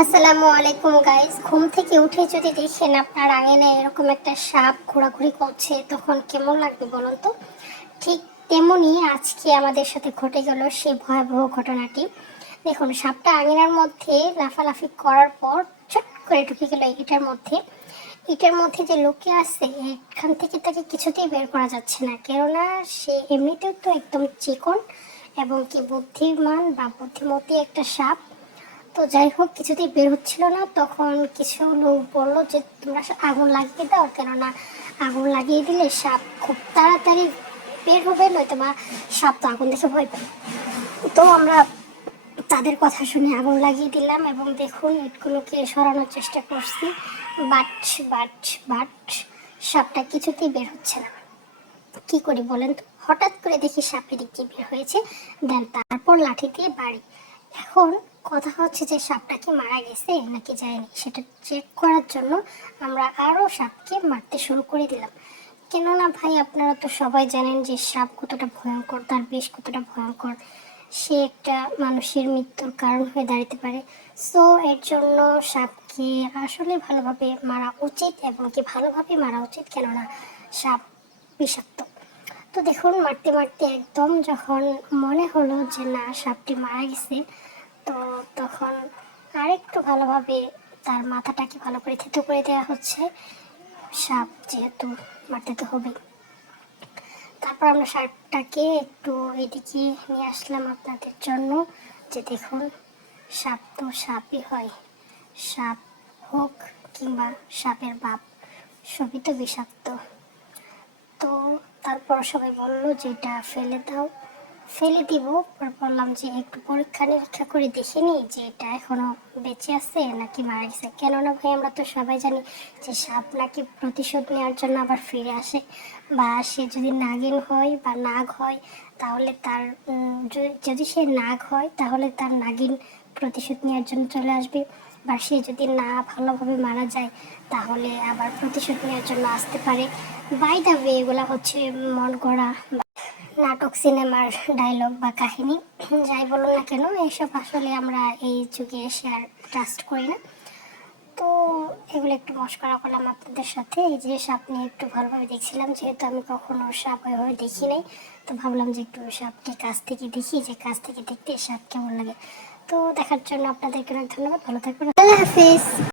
আসসালামু আলাইকুম গাইস। ঘুম থেকে উঠে যদি দেখেন আপনার আঙিনায় এরকম একটা সাপ ঘোরাঘুরি করছে, তখন কেমন লাগবে বলুন তো? ঠিক তেমনই আজকে আমাদের সাথে ঘটে গেল সেই ভয়াবহ ঘটনাটি। দেখুন, সাপটা আঙিনার মধ্যে লাফালাফি করার পর চট করে ঢুকে গেল ইটার মধ্যে যে লুকিয়ে আছে, এখান থেকে তাকে কিছুতেই বের করা যাচ্ছে না, কেননা সে এমনিতেও তো একদম চিকন এবং কি বুদ্ধিমান বা বুদ্ধিমতী একটা সাপ। তো যাই হোক, কিছুতেই বের হচ্ছিল না। তখন কিছু লোক বললো যে তোমরা আগুন লাগিয়ে দাও, কেননা আগুন লাগিয়ে দিলে সাপ খুব তাড়াতাড়ি বের হবে, নয়তো বা সাপ তো আগুন দেখে ভয় পায়। তো আমরা তাদের কথা শুনে আগুন লাগিয়ে দিলাম এবং দেখুন ইটগুলোকে সরানোর চেষ্টা করছি, বাট বাট বাট সাপটা কিছুতেই বের হচ্ছে না। কি করি বলেন তো? হঠাৎ করে দেখি সাপের দিকে বের হয়েছে, দেন তারপর লাঠি দিয়ে বাড়ি। এখন কথা হচ্ছে যে সাপটা কি মারা গেছে নাকি যায়নি, সেটা চেক করার জন্য আমরা আরও সাপকে মারতে শুরু করে দিলাম। কেননা ভাই, আপনারা তো সবাই জানেন যে সাপ কতটা ভয়ঙ্কর, তার বিষ কতটা ভয়ঙ্কর। সে একটা মানুষের মৃত্যুর কারণ হয়ে দাঁড়াতে পারে। সো এর জন্য সাপকে আসলে ভালোভাবে মারা উচিত এবং কি ভালোভাবে মারা উচিত, কেননা সাপ বিষাক্ত। তো দেখুন, মারতে মারতে একদম যখন মনে হলো যে না, সাপটি মারা গেছে, তো তখন আরেকটু ভালোভাবে তার মাথাটাকে ভালো করে থেতো করে দেওয়া হচ্ছে। সাপ যেহেতু, মারতে তো হবে। তারপর আমরা সাপটাকে একটু এদিকে নিয়ে আসলাম আপনাদের জন্য, যে দেখুন, সাপ তো সাপই হয়। সাপ হোক কিংবা সাপের বাপ, সবই তো বিষাক্ত। তো তারপর সবাই বললো যে এটা ফেলে দাও। ফেলে দিব, পর বললাম যে একটু পরীক্ষা নিরীক্ষা করে দেখে নিই যে এটা এখনো বেঁচে আছে নাকি মারা গেছে। কেননা ভাই, আমরা তো সবাই জানি যে সাপ নাকি প্রতিশোধ নেওয়ার জন্য আবার ফিরে আসে, বা সে যদি নাগিন হয় বা নাগ হয়, তাহলে তার যদি সে নাগ হয় তাহলে তার নাগিন প্রতিশোধ নেওয়ার জন্য চলে আসবে, বা সে যদি না ভালোভাবে মারা যায় তাহলে আবার প্রতিশোধ নেওয়ার জন্য আসতে পারে। বাই দ্য ওয়ে, এগুলা হচ্ছে মন গড়া নাটক, সিনেমার ডায়লগ বা কাহিনী, যাই বলুন না কেন, এইসব আসলে আমরা এই যুগে এসে আর ট্রাস্ট করি না। তো এগুলো একটু মশকরা করলাম আপনাদের সাথে। এই যে সাপ নিয়ে একটু ভালোভাবে দেখছিলাম, যেহেতু আমি কখনো সাপ ওইভাবে দেখি নাই, তো ভাবলাম যে একটু সাপকে কাছ থেকে দেখি, যে কাছ থেকে দেখতে সাপ কেমন লাগে। তো দেখার জন্য আপনাদেরকে অনেক ধন্যবাদ। ভালো থাকবেন, আল্লাহ হাফিজ।